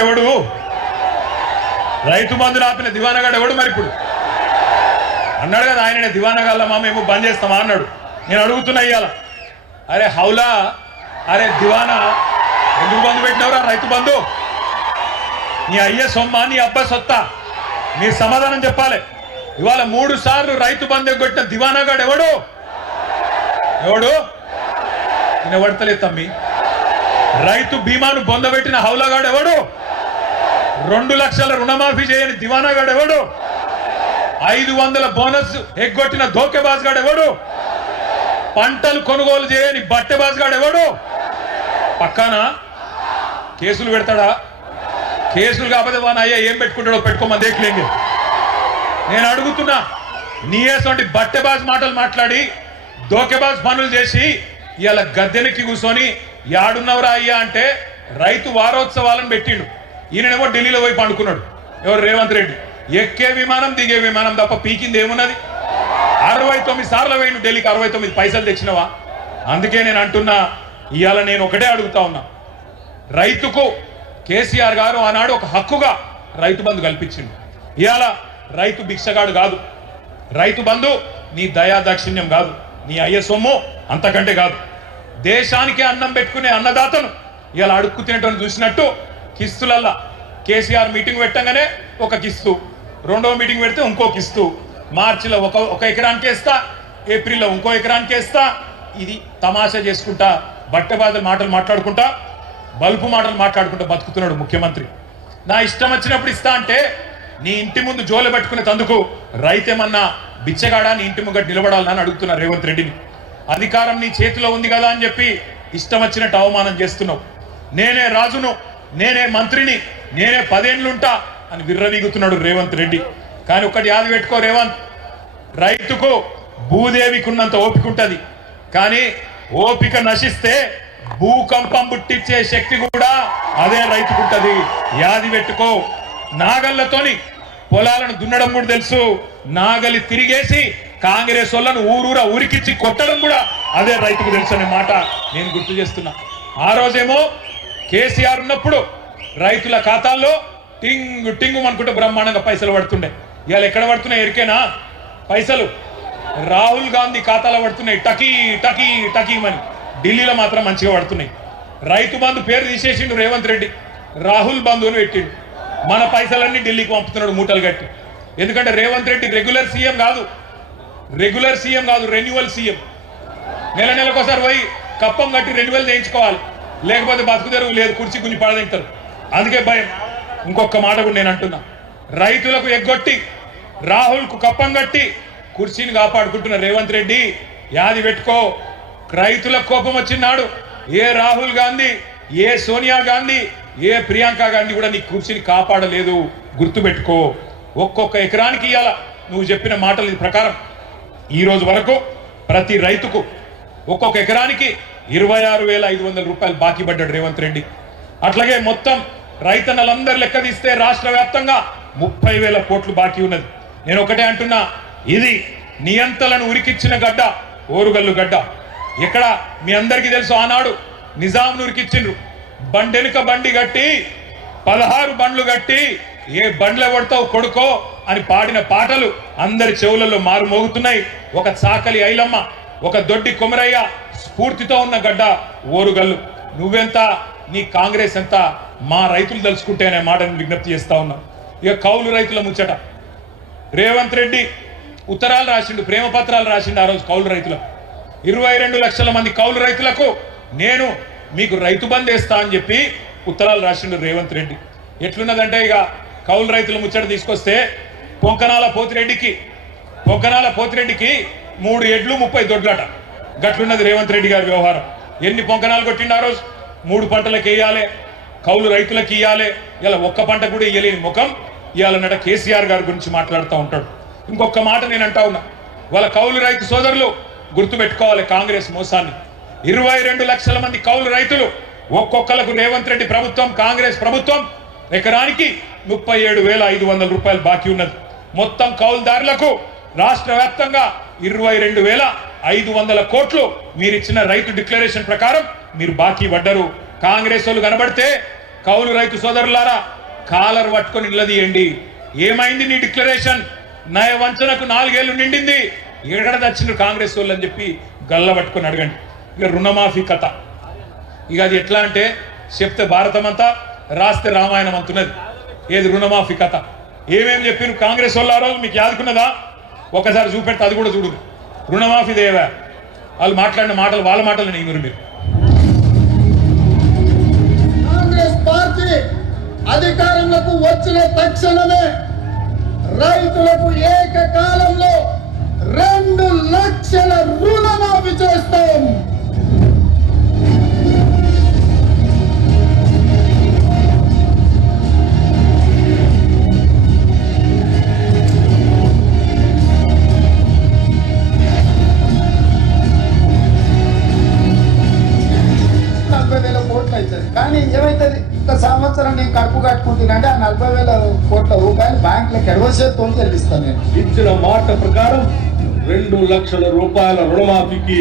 ఎవడు రైతు బంధులు ఆపిన దివానగాడు ఎవడు? మరి ఇప్పుడు అన్నాడు కదా ఆయన, దివానగాళ్ళమా మేము బంద్ చేస్తామా అన్నాడు. నేను అడుగుతున్నా ఇయ్యాల, అరే హౌలా, అరే దివానా, ఎందుకు బంధు పెట్టినవరా రైతు బంధు? నీ అయ్యే సొమ్మ, నీ అబ్బా సొత్తా? మీ సమాధానం చెప్పాలి. ఇవాళ 3 సార్లు రైతు బంధు కొట్టిన దివానగాడు ఎవడు? ఎవడు వినబడతలేదు తమ్మి. రైతు బీమాను బొందబెట్టిన హౌలాగాడు ఎవడు? 2 లక్షల రుణమాఫీ చేయని దివానాగాడు ఎవడు? 500 బోనస్ ఎగ్గొట్టిన ధోకేబాజ్ గాడు ఎవడు? పంటలు కొనుగోలు చేయని బట్టెబాజ్ గాడు ఎవడు? పక్కాన కేసులు పెడతాడా? కేసులు కాకపోతే వాన అయ్యా ఏం పెట్టుకుంటాడో పెట్టుకోమని దేఖలేంगे. నేను అడుగుతున్నా, నీయేసంటి బట్టెబాజ్ మాటలు మాట్లాడి ధోకేబాజ్ పనులు చేసి ఇవాళ గద్దెనెక్కి కూర్చొని యాడున్నవరా అయ్యా అంటే రైతు వారోత్సవాలను పెట్టిండు. ఈయనేమో ఢిల్లీలో పోయి పండుకున్నాడు. ఎవరు? రేవంత్ రెడ్డి. ఎక్కే విమానం దిగే విమానం తప్ప పీకింది ఏమున్నది? 69 సార్లు పోయిండు ఢిల్లీకి. 69 పైసలు తెచ్చినవా? అందుకే నేను అంటున్నా, ఇవాళ నేను ఒకటే అడుగుతా ఉన్నా, రైతుకు కేసీఆర్ గారు ఆనాడు ఒక హక్కుగా రైతు బంధు కల్పించిండు. ఇవాళ రైతు భిక్షగాడు కాదు, రైతు బంధు నీ దయా దాక్షిణ్యం కాదు, నీ అయ్య సొమ్ము అంతకంటే కాదు. దేశానికి అన్నం పెట్టుకునే అన్నదాతను ఇలా అడుక్కు తినటం చూసినట్టు కిస్తులల్లా కేసీఆర్ మీటింగ్ పెట్టగానే ఒక కిస్తు, రెండవ మీటింగ్ పెడితే ఇంకో కిస్తు, మార్చిలో ఒక ఎకరానికి వేస్తా, ఏప్రిల్లో ఇంకో ఎకరానికి వేస్తా. ఇది తమాషా చేసుకుంటా, బట్టబాదల మాటలు మాట్లాడుకుంటా, బల్పు మాటలు మాట్లాడుకుంటా బతుకుతున్నాడు ముఖ్యమంత్రి. నా ఇష్టం వచ్చినప్పుడు ఇస్తా అంటే నీ ఇంటి ముందు జోలు పెట్టుకునే తందుకు రైతేమన్నా బిచ్చగాడా నీ ఇంటి ముంగట నిలబడాలని అడుగుతున్నా రేవంత్ రెడ్డిని. అధికారం నీ చేతిలో ఉంది కదా అని చెప్పి ఇష్టం వచ్చినట్టు అవమానం చేస్తున్నావు. నేనే రాజును, నేనే మంత్రిని, నేనే 10 ఏళ్ళుంటా అని విర్రవీగుతున్నాడు రేవంత్ రెడ్డి. కానీ ఒకటి యాది పెట్టుకో రేవంత్, రైతుకు భూదేవికి ఉన్నంత ఓపిక ఉంటుంది, కానీ ఓపిక నశిస్తే భూకంపం పుట్టించే శక్తి కూడా అదే రైతుకుంటది. యాది పెట్టుకో. నాగళ్లతోని పొలాలను దున్నడం కూడా తెలుసు, నాగలి తిరిగేసి కాంగ్రెస్ వాళ్ళను ఊరూరా ఊరికిచ్చి కొట్టడం కూడా అదే రైతుకు తెలుసు అనే మాట నేను గుర్తు చేస్తున్నా. ఆ రోజేమో కేసీఆర్ ఉన్నప్పుడు రైతుల ఖాతాల్లో టింగు టింగు అనుకుంటే బ్రహ్మాండంగా పైసలు పడుతుండే. ఇవాళ ఎక్కడ పడుతున్నాయి ఎరికేనా పైసలు? రాహుల్ గాంధీ ఖాతాలో పడుతున్నాయి టకీ టకీ టకీమని. ఢిల్లీలో మాత్రం మంచిగా పడుతున్నాయి. రైతు బంధు పేరు తీసేసిండు రేవంత్ రెడ్డి, రాహుల్ బంధువుని పెట్టిండు. మన పైసలన్నీ ఢిల్లీకి పంపుతున్నాడు మూటలు కట్టి. ఎందుకంటే రేవంత్ రెడ్డి రెగ్యులర్ సీఎం కాదు, రెన్యువల్ సీఎం. నెలకోసారి పోయి కప్పం కట్టి రెన్యువల్ చేయించుకోవాలి, లేకపోతే బతుకు తెరువు లేదు, కుర్చీ గుంజి పడదెంగుతారు. అందుకే భయం. ఇంకొక మాట కూడా నేను అంటున్నా, రైతులకు ఎగ్గొట్టి రాహుల్కు కప్పం కట్టి కుర్చీని కాపాడుకుంటున్న రేవంత్ రెడ్డి యాది పెట్టుకో. రైతులకు కోపం వచ్చినాడు ఏ రాహుల్ గాంధీ, ఏ సోనియా గాంధీ, ఏ ప్రియాంక గాంధీ కూడా నీ కుర్చీని కాపాడలేదు, గుర్తుపెట్టుకో. ఒక్కొక్క ఎకరానికి ఇవాళ నువ్వు చెప్పిన మాటల ప్రకారం ఈ రోజు వరకు ప్రతి రైతుకు ఒక్కొక్క ఎకరానికి 26,500 రూపాయలు బాకీ పడ్డాడు రేవంత్ రెడ్డి. అట్లాగే మొత్తం రైతన్నలందరూ లెక్క తీస్తే రాష్ట్ర వ్యాప్తంగా 30,000 కోట్లు బాకీ ఉన్నది. నేను ఒకటే అంటున్నా, ఇది నియంతలను ఉరికిచ్చిన గడ్డ ఓరుగల్లు గడ్డ. ఇక్కడ మీ అందరికీ తెలుసు, ఆనాడు నిజాంను ఉరికిచ్చిండ్రు. బండెనుక బండి కట్టి 16 బండ్లు కట్టి ఏ బండ్ల కొడతావు కొడుకో అని పాడిన పాటలు అందరి చెవులలో మారు మోగుతున్నాయి. ఒక చాకలి ఐలమ్మ, ఒక దొడ్డి కొమరయ్య స్ఫూర్తితో ఉన్న గడ్డ ఓరుగల్లు. నువ్వెంత, నీ కాంగ్రెస్ ఎంత, మా రైతులు తలుచుకుంటే అనే మాటను విజ్ఞప్తి చేస్తా ఉన్నా. ఇక కౌలు రైతుల ముచ్చట, రేవంత్ రెడ్డి ఉత్తరాలు రాసిండు, ప్రేమ పత్రాలు రాసిండు ఆ రోజు కౌలు రైతులకు. 22 లక్షల మంది కౌలు రైతులకు నేను మీకు రైతు బంధు వేస్తా అని చెప్పి ఉత్తరాలు రాసిండు రేవంత్ రెడ్డి. ఎట్లున్నదంటే, ఇక కౌలు రైతుల ముచ్చట తీసుకొస్తే పొంకనాల పోతిరెడ్డికి 3 ఎడ్లు 30 దొడ్లట. గట్లున్నది రేవంత్ రెడ్డి గారి వ్యవహారం. ఎన్ని పొంకనాలు కొట్టిండు ఆ రోజు? 3 పంటలకు వేయాలి, కౌలు రైతులకు ఇవ్వాలి. ఇలా ఒక్క పంట కూడా ఇయ్యలేని ముఖం ఇవాళ కేసీఆర్ గారి గురించి మాట్లాడుతూ ఉంటాడు. ఇంకొక మాట నేను అంటా ఉన్నా, వాళ్ళ కౌలు రైతు సోదరులు గుర్తుపెట్టుకోవాలి కాంగ్రెస్ మోసాన్ని. 22 లక్షల మంది కౌలు రైతులు, ఒక్కొక్కలకు రేవంత్ రెడ్డి ప్రభుత్వం, కాంగ్రెస్ ప్రభుత్వం ఎకరానికి 37,500 రూపాయలు బాకీ ఉన్నది. మొత్తం కౌలుదారులకు రాష్ట్ర వ్యాప్తంగా 22,500 కోట్లు మీరిచ్చిన రైతు డిక్లరేషన్ ప్రకారం మీరు బాకీ పడ్డరు. కాంగ్రెస్ వాళ్ళు కనబడితే కౌలు రైతు సోదరులారా కాలర్ పట్టుకొని నిలదీయండి. ఏమైంది నీ డిక్లరేషన్? నయ వంచనకు 4 ఏళ్లు నిండింది, ఎక్కడ తెచ్చిండ్రు కాంగ్రెస్ వాళ్ళు అని చెప్పి గల్ల పట్టుకొని అడగండి. ఇక రుణమాఫీ కథ, ఇక అది ఎట్లా అంటే చెప్తే భారతం అంతా రాస్తే రామాయణం అంటున్నది. ఏది రుణమాఫీ కథ ఏమేమి చెప్పారు కాంగ్రెస్ వాళ్ళు ఆ రోజు మీకు యాదుకున్నదా? ఒకసారి చూపెడితే అది కూడా చూడు. రుణమాఫీ దేవా వాళ్ళు మాట్లాడిన మాటలు వాళ్ళ మాటలు నేను మీరు కాంగ్రెస్ పార్టీ అధికారంలోకి వచ్చిన తక్షణమే రైతులకు ఏకకాలంలో 2 లక్షల రుణమాఫీ చేస్తాం. కానీ ఏమైతుంది, ఒక సంవత్సరం నేను కడుపు కట్టుకుంటున్నాంటే ఆ 40,000 కోట్ల రూపాయలు బ్యాంకులకు ఎడవసేతో చెల్లిస్తాను. నేను ఇచ్చిన మాట ప్రకారం 2 లక్షల రూపాయల రుణమాఫీకి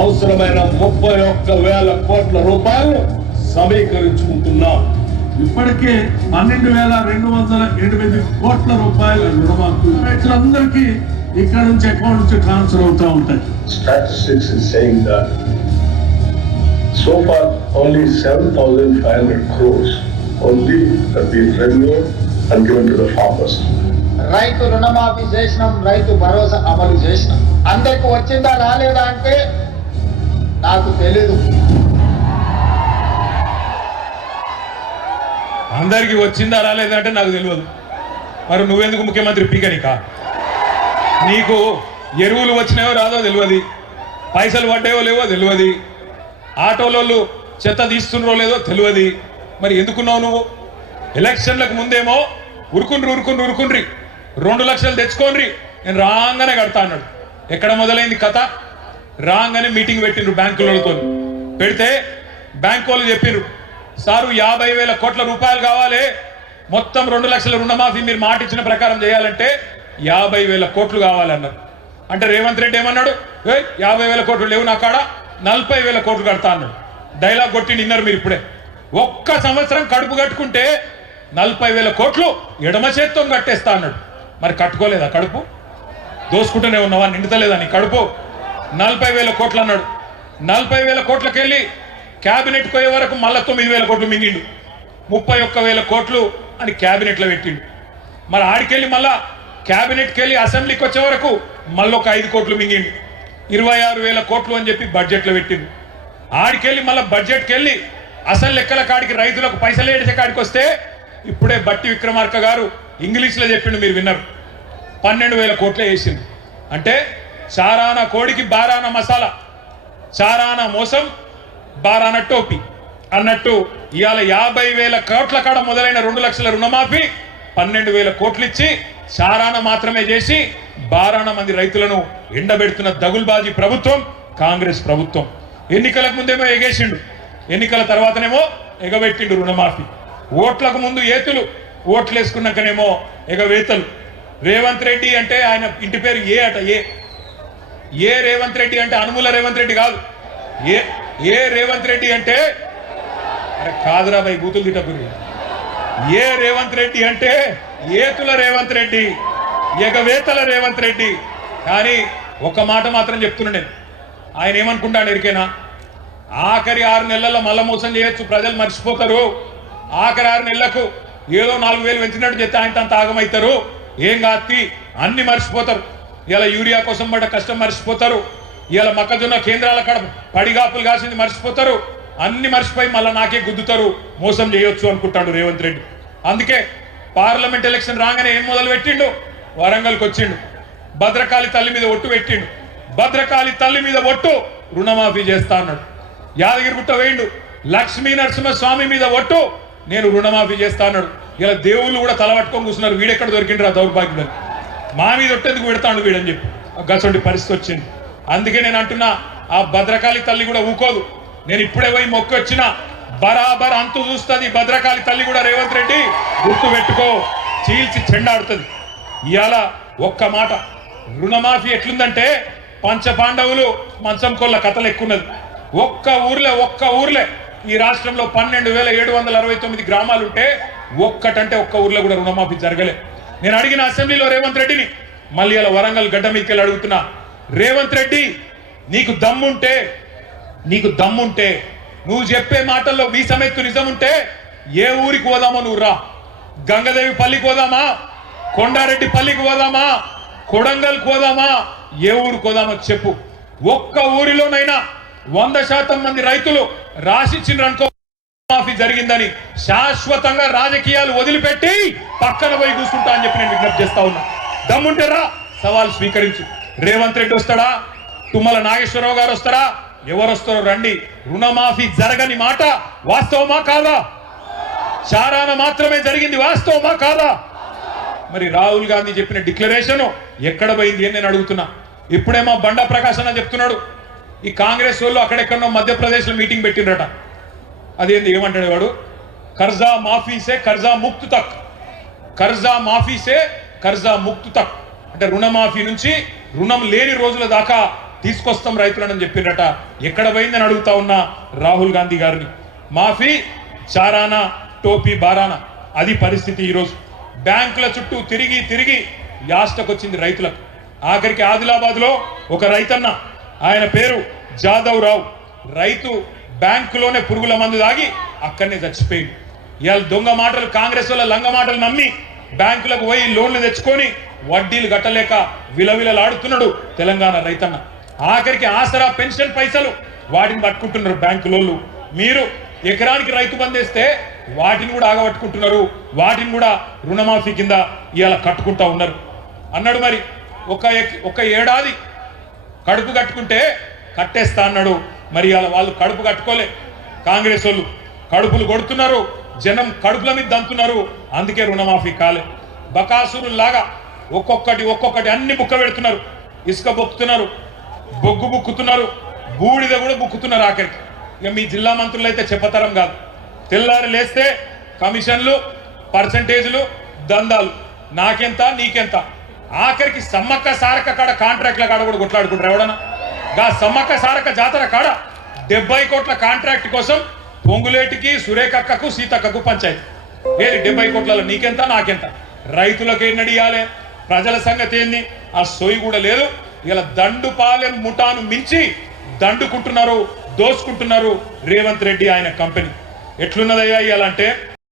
అవసరమైన 31,000 కోట్ల రూపాయలు సమీకరించుకుంటున్నాం. ఇప్పటికే 12,208 కోట్ల రూపాయల రుణమాఫీ రైతులందరికీ ఇక్కడ నుంచి అకౌంట్ నుంచి ట్రాన్స్ఫర్ అవుతూ ఉంటాయి. Statistics is saying that so far only 7,500 crores only have been reviewed and given to the farmers. రైతు రుణమాఫీ చేసినాం, రైతు భరోసా అమలు చేసినాం. అందరికి వచ్చిందా రాలేదా అంటే నాకు తెలీదు. అందరికి వచ్చిందా రాలేదా అంటే నాకు తెలియదు. మరి నువ్వెందుకు ముఖ్యమంత్రి పీకనికా? నీకు ఎరువులు వచ్చినాయో రాదో తెలియదు, పైసలు పడ్డాయో లేవో తెలియదు, ఆటోలలో చెత్త తీస్తున్నారో లేదో తెలియదు. మరి ఎందుకున్నావు నువ్వు? ఎలక్షన్లకు ముందేమో ఉరుకుండ్రి 2 లక్షలు తెచ్చుకోండి నేను రాగానే కడతా అన్నాడు. ఎక్కడ మొదలైంది కథ? రాగానే మీటింగ్ పెట్టిండ్రు బ్యాంకులతో. పెడితే బ్యాంకు వాళ్ళు చెప్పిర్రు, సారు 50,000 కోట్ల రూపాయలు కావాలి, మొత్తం 2 లక్షల రుణమాఫీ మీరు మాట ఇచ్చిన ప్రకారం చేయాలంటే 50,000 కోట్లు కావాలన్నారు. అంటే రేవంత్ రెడ్డి ఏమన్నాడు, 50,000 కోట్లు లేవు నా కాడ, 40,000 కోట్లు కడతా అన్నాడు. డైలాగ్ కొట్టి నిన్నారు మీరు. ఇప్పుడే ఒక్క సంవత్సరం కడుపు కట్టుకుంటే 40,000 కోట్లు ఎడమ చేత్తో కట్టేస్తా అన్నాడు. మరి కట్టుకోలేదా కడుపు? దోసుకుంటూనే ఉన్నావా? నిండుతలేదా నీ కడుపు? 40,000 కోట్లు అన్నాడు. 40,000 కోట్లకి వెళ్ళి క్యాబినెట్ పోయే వరకు మళ్ళా 9,000 కోట్లు మింగిండు. 31,000 కోట్లు అని క్యాబినెట్లో పెట్టిండు. మరి ఆడికెళ్ళి మళ్ళా క్యాబినెట్కి వెళ్ళి అసెంబ్లీకి వచ్చే వరకు మళ్ళీ ఒక 5 కోట్లు మింగిండు. 26,000 కోట్లు అని చెప్పి బడ్జెట్లో పెట్టిండు. ఆడికెళ్ళి మళ్ళీ బడ్జెట్కి వెళ్ళి అసలు లెక్కల కాడికి రైతులకు పైసలు ఏడిసే కాడికి వస్తే ఇప్పుడే బట్టి విక్రమార్క గారు ఇంగ్లీష్లో చెప్పిండు, మీరు విన్నారు. 12,000 కోట్లే వేసింది. అంటే చారానా కోడికి బారానా మసాలా, చారానా మోసం బారానా టోపీ అన్నట్టు ఇవాళ 50,000 కోట్ల కాడ మొదలైన 2 లక్షల రుణమాఫీ 12,000 కోట్లు ఇచ్చి చారాన మాత్రమే చేసి బారాన మంది రైతులను ఎండబెడుతున్న దగుల్బాజీ ప్రభుత్వం కాంగ్రెస్ ప్రభుత్వం. ఎన్నికలకు ముందేమో ఎగేసిండు, ఎన్నికల తర్వాతనేమో ఎగబెట్టిండు రుణమాఫీ. ఓట్లకు ముందు ఏతులు, ఓట్లు వేసుకున్నాకనేమో ఎగవేతలు. రేవంత్ రెడ్డి అంటే ఆయన ఇంటి పేరు ఏ అట, ఏ రేవంత్ రెడ్డి అంటే అనుముల రేవంత్ రెడ్డి కాదు, ఏ రేవంత్ రెడ్డి అంటే అరే కాదురా భయ్ బూతులు తిట్టకురి. ఏ రేవంత్ రెడ్డి అంటే ఏతుల రేవంత్ రెడ్డి, ఎగవేతల రేవంత్ రెడ్డి. కానీ ఒక మాట మాత్రం చెప్తున్నా నేను, ఆయన ఏమనుకుంటాడు ఎరికేనా, ఆఖరి 6 నెలల్లో మళ్ళా మోసం చేయొచ్చు, ప్రజలు మర్చిపోతారు. ఆఖరి 6 నెలలకు ఏదో 4,000 పెంచినట్టు చెప్తే ఆయన అంత ఆగమవుతారు, ఏం కాత్తి అన్ని మర్చిపోతారు. ఇలా యూరియా కోసం పడ్డ కష్టం మర్చిపోతారు, ఇలా మొక్కజొన్న కేంద్రాల కాడ పడిగాపులు కాసింది మర్చిపోతారు, అన్ని మర్చిపోయి మళ్ళీ నాకే గుద్దుతారు, మోసం చేయొచ్చు అనుకుంటాడు రేవంత్ రెడ్డి. అందుకే పార్లమెంట్ ఎలక్షన్ రాగానే ఏం మొదలు పెట్టిండు, వరంగల్కి వచ్చిండు, భద్రకాళి తల్లి మీద ఒట్టు పెట్టిండు. భద్రకాళి తల్లి మీద ఒట్టు రుణమాఫీ చేస్తా అన్నాడు. యాదగిరిగుట్ట వేయిండు, లక్ష్మీ నరసింహస్వామి మీద ఒట్టు నేను రుణమాఫీ చేస్తా అన్నాడు. ఇలా దేవుళ్ళు కూడా తలపట్టుకొని కూర్చున్నారు, వీడెక్కడ దొరికిండ్రు ఆ దౌర్భాగ్యుడు, మా మీద ఒట్టేందుకు పెడతాడు వీడని చెప్పి గసంటి పరిస్థితి వచ్చింది. అందుకే నేను అంటున్నా, ఆ భద్రకాళి తల్లి కూడా ఊకోదు. నేను ఇప్పుడే పోయి మొక్కి వచ్చిన బరాబర్ అంతు చూస్తుంది భద్రకాళి తల్లి కూడా. రేవంత్ రెడ్డి గుర్తు పెట్టుకో, చీల్చి చెండాడుతుంది. ఇవాళ ఒక్క మాట, రుణమాఫీ ఎట్లుందంటే పంచపాండవులు మంచం కొల్ల కథలు ఎక్కున్నది. ఒక్క ఊర్లే ఈ రాష్ట్రంలో 12,769 గ్రామాలుంటే ఒక్కటంటే ఒక్క ఊర్లో కూడా రుణమాఫీ జరగలే. నేను అడిగిన అసెంబ్లీలో రేవంత్ రెడ్డిని, మళ్ళీ అలా వరంగల్ గడ్డ మీదకెళ్ళి అడుగుతున్నా, రేవంత్ రెడ్డి నీకు దమ్ముంటే నువ్వు చెప్పే మాటల్లో వీసమెత్తు నిజం ఉంటే ఏ ఊరికి పోదామో నువ్వు రా. గంగదేవి పల్లికి పోదామా, కొండారెడ్డి పల్లికి పోదామా, కొడంగల్కి పోదామా, ఏ ఊరికి పోదామో చెప్పు. ఒక్క ఊరిలోనైనా 100% మంది రైతులు రాసిచ్చిననుకో మాఫీ జరిగిందని శాశ్వతంగా రాజకీయాలు వదిలిపెట్టి పక్కన పోయి కూర్చుంటా అని చెప్పి నేను విజ్ఞప్తి చేస్తా ఉన్నా. దమ్ముంటే రా, సవాల్ స్వీకరించు. రేవంత్ రెడ్డి వస్తాడా, తుమ్మల నాగేశ్వరరావు గారు వస్తారా, ఎవరు వస్తారో రండి. రుణమాఫీ జరగని మాట వాస్తవమా కాదా? చారాన మాత్రమే జరిగింది వాస్తవమా కాదా? మరి రాహుల్ గాంధీ చెప్పిన డిక్లరేషన్ ఎక్కడ పోయింది అని నేను అడుగుతున్నా. ఇప్పుడేమో బండా ప్రకాశ్ అన్న చెప్తున్నాడు, ఈ కాంగ్రెస్ వాళ్ళు అక్కడెక్కడో మధ్యప్రదేశ్లో మీటింగ్ పెట్టిండ్రట. అదేంది, ఏమంటాడు వాడు, కర్జా మాఫీసే కర్జా ముక్తు తక్, కర్జా మాఫీసే కర్జా ముక్తు తక్ అంటే రుణమాఫీ నుంచి రుణం లేని రోజుల దాకా తీసుకొస్తాం రైతులని చెప్పిండ్రట. ఎక్కడ పోయిందని అడుగుతా ఉన్నా రాహుల్ గాంధీ గారిని. మాఫీ చారానా టోపీ బారానా, అది పరిస్థితి. ఈరోజు బ్యాంకుల చుట్టూ తిరిగి తిరిగి యాస్టకొచ్చింది రైతులకు. ఆఖరికి ఆదిలాబాద్ లో ఒక రైతన్న, ఆయన పేరు జాదవ్ రావు, రైతు బ్యాంకులోనే పురుగుల మందు దాగి అక్కడనే చచ్చిపోయింది. ఇవాళ దొంగ మాటలు, కాంగ్రెస్ వల్ల లంగ మాటలు నమ్మి బ్యాంకులకు పోయి లోన్లు తెచ్చుకొని వడ్డీలు కట్టలేక విలవిలలాడుతున్నాడు తెలంగాణ రైతన్న. ఆఖరికి ఆసరా పెన్షన్ పైసలు వాటిని పట్టుకుంటున్నారు బ్యాంకులోళ్ళు. మీరు ఎకరానికి రైతు బందేస్తే వాటిని కూడా ఆగబట్టుకుంటున్నారు, వాటిని కూడా రుణమాఫీ కింద ఇవాళ కట్టుకుంటా ఉన్నారు అన్నాడు. మరి ఒక ఏడాది కడుపు కట్టుకుంటే కట్టేస్తా అన్నాడు. మరి ఇవాళ వాళ్ళు కడుపు కట్టుకోలే, కాంగ్రెస్ వాళ్ళు కడుపులు కొడుతున్నారు, జనం కడుపుల మీద దంతున్నారు, అందుకే రుణమాఫీ కాలే. బకాసురులాగా ఒక్కొక్కటి అన్ని బుక్క పెడుతున్నారు. ఇసుక బొక్కుతున్నారు, బొగ్గు బుక్కుతున్నారు, బూడిద కూడా బుక్కుతున్నారు. ఆఖరికి ఇక మీ జిల్లా మంత్రులు అయితే చెప్పతరం కాదు. తెల్లారి లేస్తే కమిషన్లు, పర్సంటేజ్లు, దందాలు, నాకెంత నీకెంత. ఆఖరికి సమ్మక్క సారక్క కాడ కాంట్రాక్ట్ల కాడ కూడా కొట్లాడుకుంటారు ఎవడన్నా. గా సమ్మక్క సారక్క జాతర కాడ 70 కోట్ల కాంట్రాక్ట్ కోసం పొంగులేటికి, సురేఖక్కకు, సీతక్కకు పంచాయతీ. ఏది 70 కోట్లలో నీకెంత నాకెంత, రైతులకు ఎన్నడియాలే, ప్రజల సంగతి ఏంది, ఆ సోయి కూడా లేదు. ఇలా దండుపాలెం ముఠాను మించి దండుకుంటున్నారు, దోసుకుంటున్నారు రేవంత్ రెడ్డి ఆయన కంపెనీ. ఎట్లున్నదయ్యా ఇయాలంటే